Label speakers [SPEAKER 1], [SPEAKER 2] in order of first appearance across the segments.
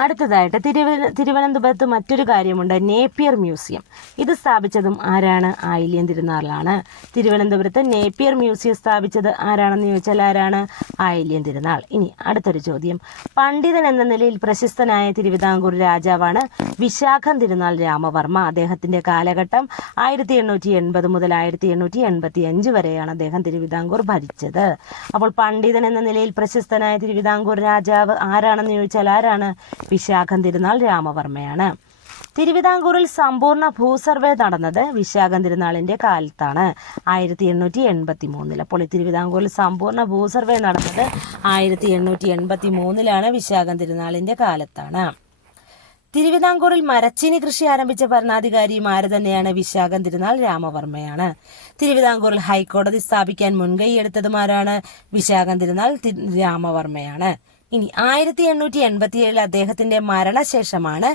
[SPEAKER 1] അടുത്തതായിട്ട് തിരുവന തിരുവനന്തപുരത്ത് മറ്റൊരു കാര്യമുണ്ട്. Napier museum. ഇത് സ്ഥാപിച്ചതും ആരാണ്? ആയില്യം തിരുനാളിലാണ്. തിരുവനന്തപുരത്ത് നേപ്പിയർ മ്യൂസിയം സ്ഥാപിച്ചത് ആരാണെന്ന് ചോദിച്ചാൽ ആരാണ്? ആയില്യം തിരുനാൾ. ഇനി അടുത്തൊരു ചോദ്യം. പണ്ഡിതൻ എന്ന നിലയിൽ പ്രശസ്തനായ തിരുവിതാംകൂർ രാജാവാണ് വിശാഖം തിരുനാൾ രാമവർമ്മ. അദ്ദേഹത്തിന്റെ കാലഘട്ടം ആയിരത്തി എണ്ണൂറ്റി എൺപത് മുതൽ ആയിരത്തി എണ്ണൂറ്റി എൺപത്തി അഞ്ച് വരെയാണ് അദ്ദേഹം തിരുവിതാംകൂർ ഭരിച്ചത്. അപ്പോൾ പണ്ഡിതൻ എന്ന നിലയിൽ പ്രശസ്തനായ തിരുവിതാംകൂർ രാജാവ് ആരാണെന്ന് ചോദിച്ചാൽ ആരാണ്? വിശാഖം തിരുനാൾ രാമവർമ്മയാണ്. തിരുവിതാംകൂറിൽ സമ്പൂർണ ഭൂസർവേ നടന്നത് വിശാഖം തിരുനാളിന്റെ കാലത്താണ്. ആയിരത്തി എണ്ണൂറ്റി എൺപത്തി മൂന്നിൽ അപ്പോൾ തിരുവിതാംകൂറിൽ സമ്പൂർണ ഭൂസർവേ നടന്നത് ആയിരത്തി എണ്ണൂറ്റി എൺപത്തി മൂന്നിലാണ് വിശാഖം തിരുനാളിന്റെ കാലത്താണ്. തിരുവിതാംകൂറിൽ മരച്ചീനി കൃഷി ആരംഭിച്ച ഭരണാധികാരിയും ആര് തന്നെയാണ് വിശാഖം തിരുനാൾ രാമവർമ്മയാണ്. തിരുവിതാംകൂറിൽ ഹൈക്കോടതി സ്ഥാപിക്കാൻ മുൻകൈ എടുത്തതുമാരാണ് വിശാഖം തിരുനാൾ രാമവർമ്മയാണ്. ഇനി ആയിരത്തി എണ്ണൂറ്റി എൺപത്തി ഏഴിൽ അദ്ദേഹത്തിന്റെ മരണശേഷമാണ്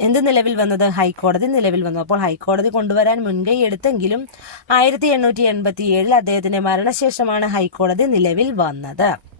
[SPEAKER 1] എന്ത് നിലവിൽ വന്നത്? ഹൈക്കോടതി നിലവിൽ വന്നു. അപ്പോൾ ഹൈക്കോടതി കൊണ്ടുവരാൻ മുൻകൈ എടുത്തെങ്കിലും ആയിരത്തി എണ്ണൂറ്റി എൺപത്തി ഏഴിൽ അദ്ദേഹത്തിന്റെ മരണശേഷമാണ് ഹൈക്കോടതി നിലവിൽ വന്നത്.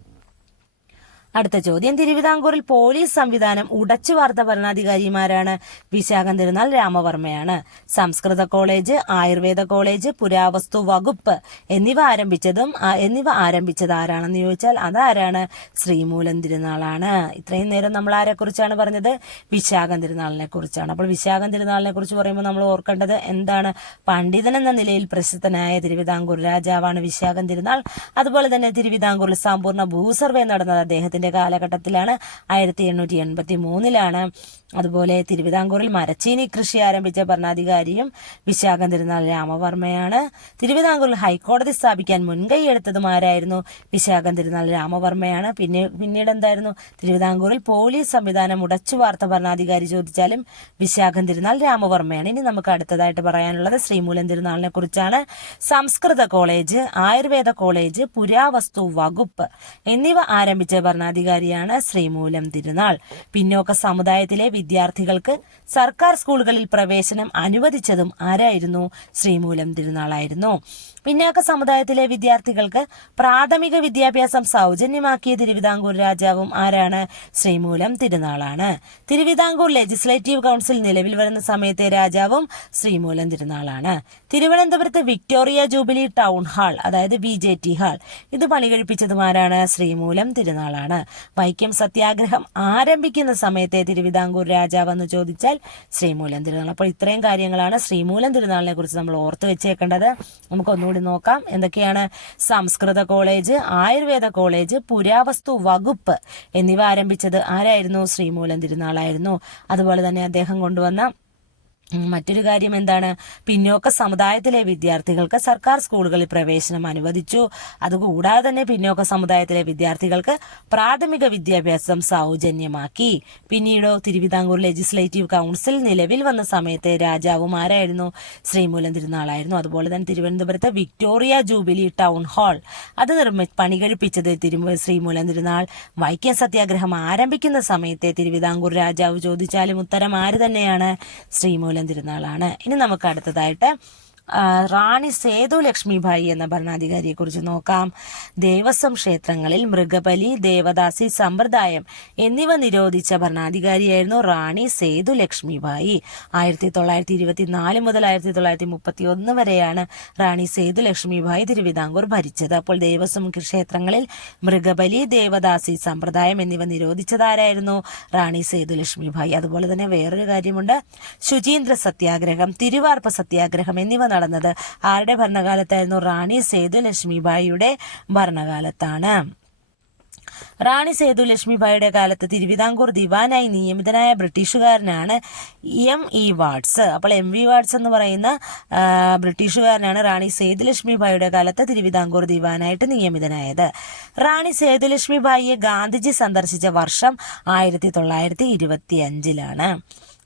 [SPEAKER 1] അടുത്ത ചോദ്യം. തിരുവിതാംകൂറിൽ പോലീസ് സംവിധാനം ഉടച്ചു വാർത്ത ഭരണാധികാരിമാരാണ് വിശാഖം തിരുനാൾ രാമവർമ്മയാണ്. സംസ്കൃത കോളേജ് ആയുർവേദ കോളേജ് പുരാവസ്തു വകുപ്പ് എന്നിവ ആരംഭിച്ചതും എന്നിവ ആരംഭിച്ചത് ആരാണെന്ന് ചോദിച്ചാൽ അതാരാണ്? ശ്രീമൂലം തിരുനാളാണ്. ഇത്രയും നേരം നമ്മൾ ആരെ കുറിച്ചാണ് പറഞ്ഞത്? വിശാഖം തിരുനാളിനെ കുറിച്ചാണ്. അപ്പോൾ വിശാഖം തിരുനാളിനെ കുറിച്ച് പറയുമ്പോൾ നമ്മൾ ഓർക്കേണ്ടത് എന്താണ്? പണ്ഡിതൻ എന്ന നിലയിൽ പ്രശസ്തനായ തിരുവിതാംകൂർ രാജാവാണ് വിശാഖം തിരുനാൾ അതുപോലെ തന്നെ തിരുവിതാംകൂറിൽ സമ്പൂർണ ഭൂസർവേ നടന്നത് അദ്ദേഹത്തിന്റെ കാലഘട്ടത്തിലാണ് ആയിരത്തി എണ്ണൂറ്റി എൺപത്തി മൂന്നിലാണ് അതുപോലെ തിരുവിതാംകൂറിൽ മരച്ചീനി കൃഷി ആരംഭിച്ച ഭരണാധികാരിയും വിശാഖം തിരുനാൾ രാമവർമ്മയാണ്. തിരുവിതാംകൂറിൽ ഹൈക്കോടതി സ്ഥാപിക്കാൻ മുൻകൈ എടുത്തതും ആരായിരുന്നു? വിശാഖം തിരുനാൾ രാമവർമ്മയാണ്. പിന്നെ പിന്നീട് എന്തായിരുന്നു? തിരുവിതാംകൂറിൽ പോലീസ് സംവിധാനം ഉടച്ചു വാർത്ത ഭരണാധികാരി ചോദിച്ചാലും വിശാഖം തിരുനാൾ രാമവർമ്മയാണ്. ഇനി നമുക്ക് അടുത്തതായിട്ട് പറയാനുള്ളത് ശ്രീമൂലം തിരുനാളിനെ കുറിച്ചാണ്. സംസ്കൃത കോളേജ് ആയുർവേദ കോളേജ് പുരാവസ്തു വകുപ്പ് എന്നിവ ആരംഭിച്ച ഭരണാധികാരിയാണ് ശ്രീമൂലം തിരുനാൾ. പിന്നോക്ക സമുദായത്തിലെ വിദ്യാർത്ഥികൾക്ക് സർക്കാർ സ്കൂളുകളിൽ പ്രവേശനം അനുവദിച്ചതും ആരായിരുന്നു? ശ്രീമൂലം തിരുനാളായിരുന്നു. പിന്നോക്ക സമുദായത്തിലെ വിദ്യാർത്ഥികൾക്ക് പ്രാഥമിക വിദ്യാഭ്യാസം സൗജന്യമാക്കിയ തിരുവിതാംകൂർ രാജാവും ആരാണ്? ശ്രീമൂലം തിരുനാളാണ്. തിരുവിതാംകൂർ ലെജിസ്ലേറ്റീവ് കൗൺസിൽ നിലവിൽ വരുന്ന സമയത്തെ രാജാവും ശ്രീമൂലം തിരുനാളാണ്. തിരുവനന്തപുരത്ത് വിക്ടോറിയ ജൂബിലി ടൗൺ ഹാൾ അതായത് ബി ജെ ടി ഹാൾ. ഇത് പണികഴിപ്പിച്ചതും ആരാണ്? ശ്രീമൂലം തിരുനാളാണ്. വൈക്കം സത്യാഗ്രഹം ആരംഭിക്കുന്ന സമയത്തെ തിരുവിതാംകൂർ രാജാവ് എന്ന് ചോദിച്ചാൽ ശ്രീമൂലം തിരുനാൾ. അപ്പോൾ ഇത്രയും കാര്യങ്ങളാണ് ശ്രീമൂലം തിരുനാളിനെ കുറിച്ച് നമ്മൾ ഓർത്ത് വെച്ചേക്കേണ്ടത്. നമുക്ക് ഒന്നുകൂടി നോക്കാം. എന്തൊക്കെയാണ്? സംസ്കൃത കോളേജ് ആയുർവേദ കോളേജ് പുരാവസ്തു വകുപ്പ് എന്നിവ ആരംഭിച്ചത് ആരായിരുന്നു? ശ്രീമൂലം തിരുനാളായിരുന്നു. അതുപോലെ തന്നെ അദ്ദേഹം കൊണ്ടുവന്ന മറ്റൊരു കാര്യം എന്താണ്? പിന്നോക്ക സമുദായത്തിലെ വിദ്യാർത്ഥികൾക്ക് സർക്കാർ സ്കൂളുകളിൽ പ്രവേശനം അനുവദിച്ചു. അതുകൂടാതെ തന്നെ പിന്നോക്ക സമുദായത്തിലെ വിദ്യാർത്ഥികൾക്ക് പ്രാഥമിക വിദ്യാഭ്യാസം സൗജന്യമാക്കി. പിന്നീടോ തിരുവിതാംകൂർ ലെജിസ്ലേറ്റീവ് കൗൺസിൽ നിലവിൽ വന്ന സമയത്തെ രാജാവുമാരായിരുന്നു. ശ്രീമൂലം തിരുനാളായിരുന്നു. അതുപോലെ തന്നെ തിരുവനന്തപുരത്തെ വിക്ടോറിയ ജൂബിലി ടൗൺ ഹാൾ. അത് നിർമ്മി പണികഴിപ്പിച്ചത് തിരുമു ശ്രീമൂലം തിരുനാൾ വൈക്കം സത്യാഗ്രഹം ആരംഭിക്കുന്ന സമയത്തെ തിരുവിതാംകൂർ രാജാവ് ചോദിച്ചാലും ഉത്തരം ആര് തന്നെയാണ്? ശ്രീമൂലം തിരുനാളാണ് ഇനി നമുക്ക് അടുത്തതായിട്ട് റാണി സേതു ലക്ഷ്മിഭായി എന്ന ഭരണാധികാരിയെ കുറിച്ച് നോക്കാം. ദേവസ്വം ക്ഷേത്രങ്ങളിൽ മൃഗബലി ദേവദാസി സമ്പ്രദായം എന്നിവ നിരോധിച്ച ഭരണാധികാരിയായിരുന്നു റാണി സേതു ലക്ഷ്മിഭായി ആയിരത്തി തൊള്ളായിരത്തി മുതൽ ആയിരത്തി തൊള്ളായിരത്തി മുപ്പത്തി ഒന്ന് വരെയാണ് റാണി സേതു ലക്ഷ്മിഭായി തിരുവിതാംകൂർ ഭരിച്ചത്. അപ്പോൾ ദേവസ്വം ക്ഷേത്രങ്ങളിൽ മൃഗബലി ദേവദാസി സമ്പ്രദായം എന്നിവ നിരോധിച്ചതാരായിരുന്നു റാണി സേതു ലക്ഷ്മിഭായി അതുപോലെ തന്നെ വേറൊരു കാര്യമുണ്ട്. ശുചീന്ദ്ര സത്യാഗ്രഹം തിരുവാർപ്പ സത്യാഗ്രഹം എന്നിവ നടന്നത്. ആരുടെ ഭരണകാലത്തായിരുന്നു? റാണി സേതു ലക്ഷ്മിബായിയുടെ ഭരണകാലത്താണ്. റാണി സേതു ലക്ഷ്മിബായിയുടെ കാലത്ത് തിരുവിതാംകൂർ ദിവാനായി നിയമിതനായ ബ്രിട്ടീഷുകാരനാണ് എം ഇ വാട്സ്. അപ്പോൾ എം വി വാട്സ് എന്ന് പറയുന്ന ബ്രിട്ടീഷുകാരനാണ് റാണി സേതു ലക്ഷ്മിബായിയുടെ കാലത്ത് തിരുവിതാംകൂർ ദിവാനായിട്ട് നിയമിതനായത്. റാണി സേതു ലക്ഷ്മിബായിയെ ഗാന്ധിജി സന്ദർശിച്ച വർഷം ആയിരത്തി തൊള്ളായിരത്തി ഇരുപത്തി അഞ്ചിലാണ്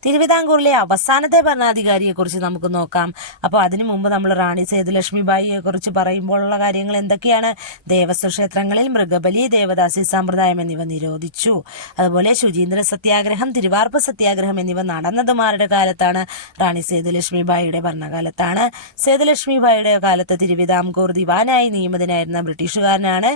[SPEAKER 1] തിരുവിതാംകൂറിലെ അവസാനത്തെ ഭരണാധികാരിയെക്കുറിച്ച് നമുക്ക് നോക്കാം. അപ്പോൾ അതിനു മുമ്പ് നമ്മൾ റാണി സേതുലക്ഷ്മി കുറിച്ച് പറയുമ്പോഴുള്ള കാര്യങ്ങൾ എന്തൊക്കെയാണ്? ദേവസ്വ ക്ഷേത്രങ്ങളിൽ മൃഗബലി ദേവദാസി സമ്പ്രദായം എന്നിവ നിരോധിച്ചു. അതുപോലെ ശുചീന്ദ്ര സത്യാഗ്രഹം തിരുവാർപ്പ് സത്യാഗ്രഹം എന്നിവ നടന്നതുമാരുടെ കാലത്താണ് റാണി സേതുലക്ഷ്മി ബായിയുടെ ഭരണകാലത്താണ്. സേതുലക്ഷ്മി ബായിയുടെ കാലത്ത് തിരുവിതാംകൂർ ദിവാനായി നിയമിതനായിരുന്ന ബ്രിട്ടീഷുകാരനാണ്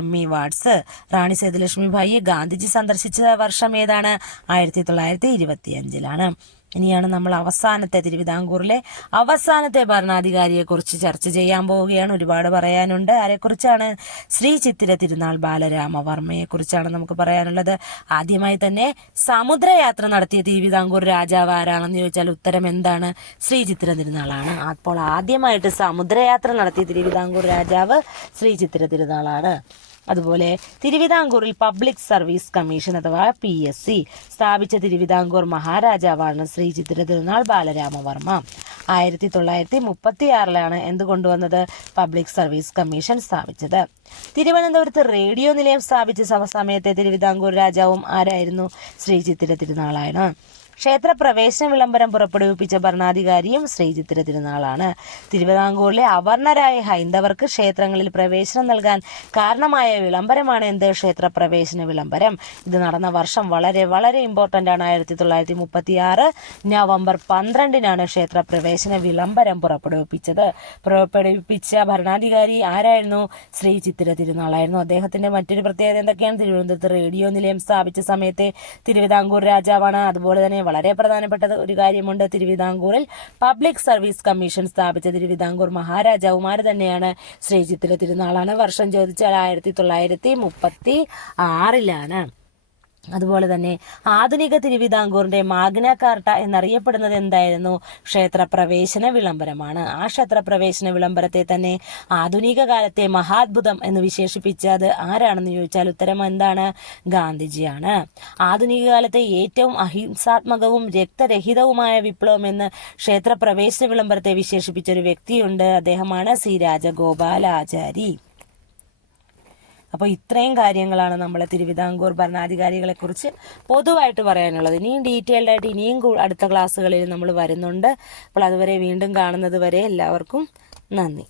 [SPEAKER 1] M E Watts. Rani Sethulakshmi Gandhiji സന്ദർശിച്ച വർഷം ഏതാണ്? ആയിരത്തി തൊള്ളായിരത്തി ഇരുപത്തി അഞ്ചിലാണ് ഇനിയാണ് നമ്മൾ അവസാനത്തെ തിരുവിതാംകൂറിലെ അവസാനത്തെ ഭരണാധികാരിയെ കുറിച്ച് ചർച്ച ചെയ്യാൻ പോവുകയാണ്. ഒരുപാട് പറയാനുണ്ട്. ആരെക്കുറിച്ചാണ്? ശ്രീ ചിത്തിര തിരുനാൾ ബാലരാമവർമ്മയെ കുറിച്ചാണ് നമുക്ക് പറയാനുള്ളത്. ആദ്യമായി തന്നെ സമുദ്രയാത്ര നടത്തിയ തിരുവിതാംകൂർ രാജാവ് ആരാണെന്ന് ചോദിച്ചാൽ ഉത്തരം എന്താണ്? ശ്രീ ചിത്തിര തിരുനാളാണ്. അപ്പോൾ ആദ്യമായിട്ട് സമുദ്രയാത്ര നടത്തിയ തിരുവിതാംകൂർ രാജാവ് ശ്രീ ചിത്തിര തിരുനാളാണ്. അതുപോലെ തിരുവിതാംകൂറിൽ പബ്ലിക് സർവീസ് കമ്മീഷൻ അഥവാ പി എസ് സി സ്ഥാപിച്ച തിരുവിതാംകൂർ മഹാരാജാവാണ് ശ്രീ ചിത്ര തിരുനാൾ ബാലരാമവർമ്മ. ആയിരത്തി തൊള്ളായിരത്തി മുപ്പത്തി ആറിലാണ് എന്ത് കൊണ്ടുവന്നത്? പബ്ലിക് സർവീസ് കമ്മീഷൻ സ്ഥാപിച്ചത്. തിരുവനന്തപുരത്ത് റേഡിയോ നിലയം സ്ഥാപിച്ച സമസമയത്തെ തിരുവിതാംകൂർ രാജാവും ആരായിരുന്നു? ശ്രീ ചിത്തിര തിരുനാളാണ്. ക്ഷേത്ര പ്രവേശന വിളംബരം പുറപ്പെടുവിപ്പിച്ച ഭരണാധികാരിയും ശ്രീചിത്തിര തിരുനാളാണ്. തിരുവിതാംകൂറിലെ അവർണരായ ഹൈന്ദവർക്ക് ക്ഷേത്രങ്ങളിൽ പ്രവേശനം നൽകാൻ കാരണമായ വിളംബരമാണ് എന്ത്? ക്ഷേത്ര പ്രവേശന വിളംബരം. ഇത് നടന്ന വർഷം വളരെ വളരെ ഇമ്പോർട്ടന്റ് ആണ്. ആയിരത്തി തൊള്ളായിരത്തി മുപ്പത്തി ആറ് നവംബർ പന്ത്രണ്ടിനാണ് ക്ഷേത്ര പ്രവേശന വിളംബരം പുറപ്പെടുവിപ്പിച്ചത്. പുറപ്പെടുവിപ്പിച്ച ഭരണാധികാരി ആരായിരുന്നു? ശ്രീ ചിത്തിര തിരുനാളായിരുന്നു. അദ്ദേഹത്തിന്റെ മറ്റൊരു പ്രത്യേകത എന്തൊക്കെയാണ്? തിരുവനന്തപുരത്ത് റേഡിയോ നിലയം സ്ഥാപിച്ച സമയത്തെ തിരുവിതാംകൂർ രാജാവാണ്. അതുപോലെ തന്നെ വളരെ പ്രധാനപ്പെട്ട ഒരു കാര്യമുണ്ട്. തിരുവിതാംകൂറിൽ പബ്ലിക് സർവീസ് കമ്മീഷൻ സ്ഥാപിച്ച തിരുവിതാംകൂർ മഹാരാജാവുമാർ തന്നെയാണ്. ശ്രീ ചിത്തിര തിരുനാളാണ് വർഷം ചോദിച്ചാൽ ആയിരത്തി തൊള്ളായിരത്തി മുപ്പത്തി ആറിലാണ് അതുപോലെ തന്നെ ആധുനിക തിരുവിതാംകൂറിന്റെ മാഗ്ന കാർട്ട എന്നറിയപ്പെടുന്നത് എന്തായിരുന്നു? ക്ഷേത്രപ്രവേശന വിളംബരമാണ്. ആ ക്ഷേത്രപ്രവേശന വിളംബരത്തെ തന്നെ ആധുനിക കാലത്തെ മഹാത്ഭുതം എന്ന് വിശേഷിപ്പിച്ചത് ആരാണെന്ന് ചോദിച്ചാൽ ഉത്തരം എന്താണ്? ഗാന്ധിജിയാണ്. ആധുനിക കാലത്തെ ഏറ്റവും അഹിംസാത്മകവും രക്തരഹിതവുമായ വിപ്ലവം എന്ന് ക്ഷേത്ര പ്രവേശന വിളംബരത്തെ വിശേഷിപ്പിച്ച ഒരു വ്യക്തിയുണ്ട്. അദ്ദേഹമാണ് സി രാജഗോപാലാചാരി. അപ്പോൾ ഇത്രയും കാര്യങ്ങളാണ് നമ്മളെ തിരുവിതാംകൂർ ഭരണാധികാരികളെ കുറിച്ച് പൊതുവായിട്ട് പറയാനുള്ളത്. ഇനിയും ഡീറ്റെയിൽഡ് ആയിട്ട് ഇനിയും അടുത്ത ക്ലാസ്സുകളിൽ നമ്മൾ വരുന്നുണ്ട്. അപ്പോൾ അതുവരെ വീണ്ടും കാണുന്നത് വരെ എല്ലാവർക്കും നന്ദി.